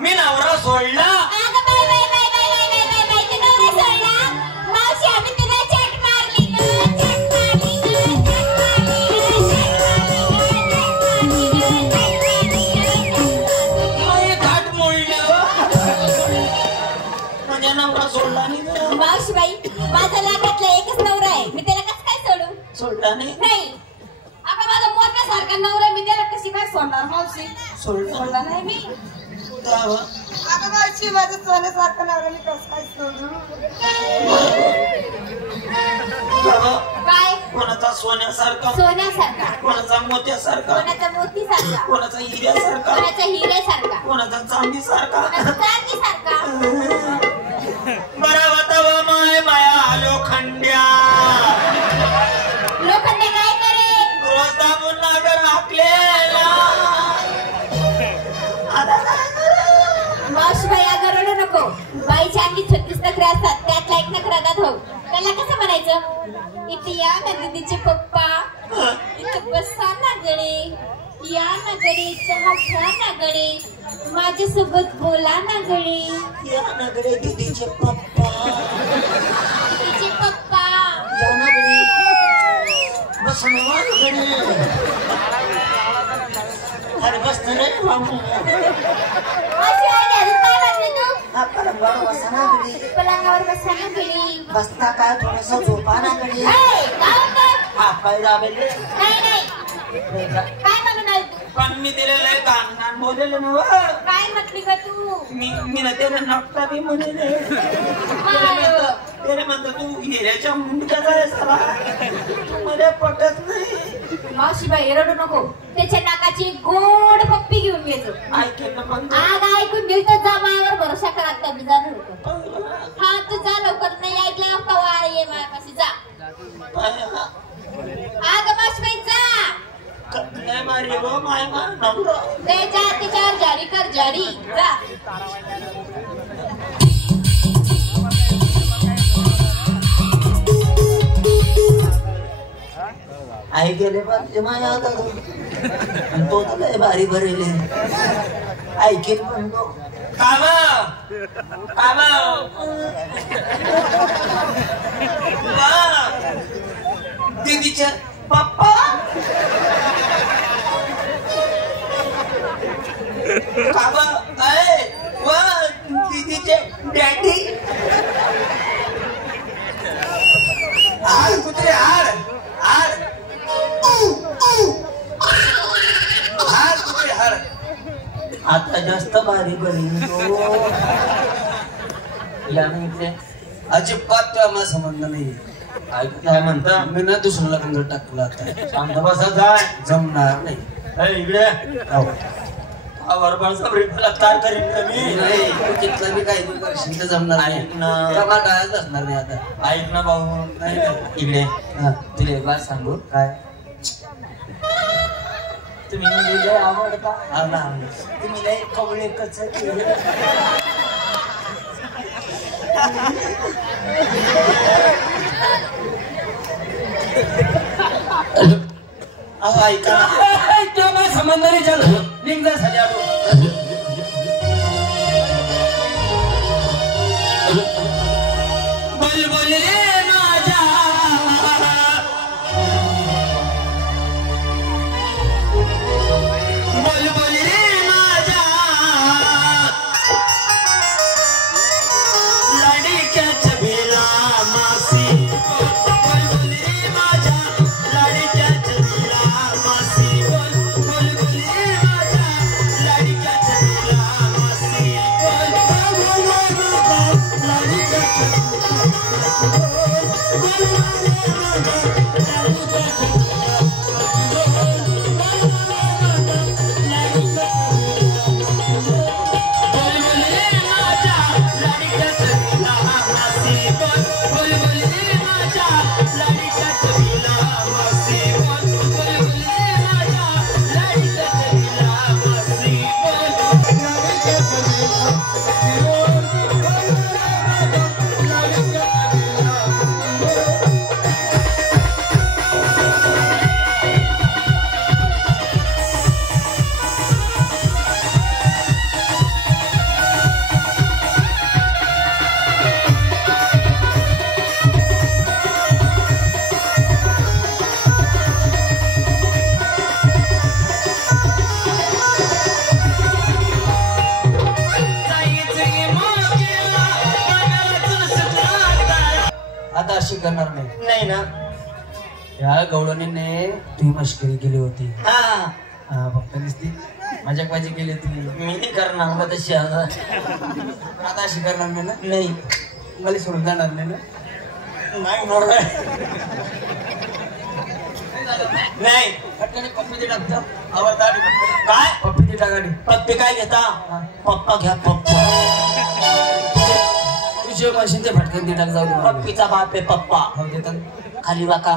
मी नवरा सोडला. मावशीबाई माझा लाखातला एकच नवरा आहे, मी त्याला कसं काय सोडू? सोडला नाही. आता माझा मोठ्यासारखा नवरा मी त्याला कशी काय सोडणार मावशी? सोडला नाही मी. आता मावशी माझा सोन्यासारखा नवरा मी कसं काय सोडू? काय? कोणाचा सोन्यासारखा, सोन्यासारखा, कोणाचा मोत्यासारखा, कोणाचा मोतीसारखा, कोणाचा हिऱ्यासारखा, कोणाचा हिऱ्यासारखा, कोणाचा चांदीसारखा, कोणाचा चांदीसारखा. बरा बतावा माय माया लोखंड्या. लोखंडे काय करे? रोज दाबून नागर हाकलेला. मावशीबाई अगं रडू नको. बाईच्या अंगी 36 नखरे असतात, त्यातला एक नखरा दात हो. त्याला कसं म्हणायचं? इथे या ना दीदीचे पप्पा, इथे बसा ना गडे, या ना गडे, चहा घ्या ना गडे, माझ्यासोबत बोला ना गडे. या ना गडे दीदीचे पप्पा, दीदीचे पप्पा, या ना गडे, बस ना गडे. अरे बस नाही बाबू. पलंगावर बसा ना गडी, पलंगावर बसा ना गडी, बसता काय थोडंसं झोपा ना गडी. हा पाय दाबेले काय म्हणून आली तू? पण मी दिलेलं आहे कान बोललेलं ना. काय म्हटली का तू? मी ना त्याला नकटा बी म्हणले. त्याने म्हणतो तू हिऱ्याच्या मुंडक्याचा आहे साला, मला पटत नाही. मावशीबाई रडू नको. त्याच्या नाकाची गोड पप्पी घेऊन घ्यायचो. ऐकेल ना पण आग ऐकून गेल तर जा, मायावर भरोसा करा. आता जा लवकर. हा तू जा लवकर. नाही ऐकलं कवा ये मायापाशी जा. आग मावशीबाई जा. नाही मारे गो माय मा नवरा. त्याच्या तिच्यावर जारी कर, जारी जा. आई गेले पाहिजे माझ्या हातात. तो तर लय भारी भरेले ऐकेल पण तो दीदीच्या पप्पा काबा दीदीचे डॅडी. कुत्रे हाड हाड हाड कुत्रे हाड. आता जास्त भारी बरी इकडे अजिबात तुला मला संबंध नाही. काय म्हणता? मी ना दुसरं लग्न टाकलं आता. शांत बसा जाय. जमणार नाही. इकडे बलात्कार करीन मी. नाही तिथलं मी काही करशील तर जमणार नाही. टमाटाच असणार नाही आता. ऐक ना भाऊ. नाही इकडे तुला एक बात सांगू काय? तुम्ही म्हणजे लय आवडता. तुम्ही लय कवळे कच ऐका तेव्हा संबंध नाही झालं. निघ झाले बोल बोल रे माझ्या बोल बोल रे माझ्या लाडीच्या छबीला मासी. बोल बोल रे माझ्या लाडीच्या छबीला मासी. बोल बोल रे माझ्या जाणार नाही. नाही ना. या गवळणीने तुझी मस्करी केली होती. हा फक्त दिसती माझ्याबाजी केली होती. मी नाही करणार मग तशी. आता अशी करणार मी ना. नाही मला सोडून जाणार नाही ना. नाही पटकन पप्पी टाकतो. आवडता काय पप्पी टाकाडी. पप्पी काय घेता? पप्पा घ्या पप्पा. तुझ्या मशीनचे फटकन टाक जाऊ दे. पप्पीचा बाप आहे पप्पा. हो देतात खाली वाका.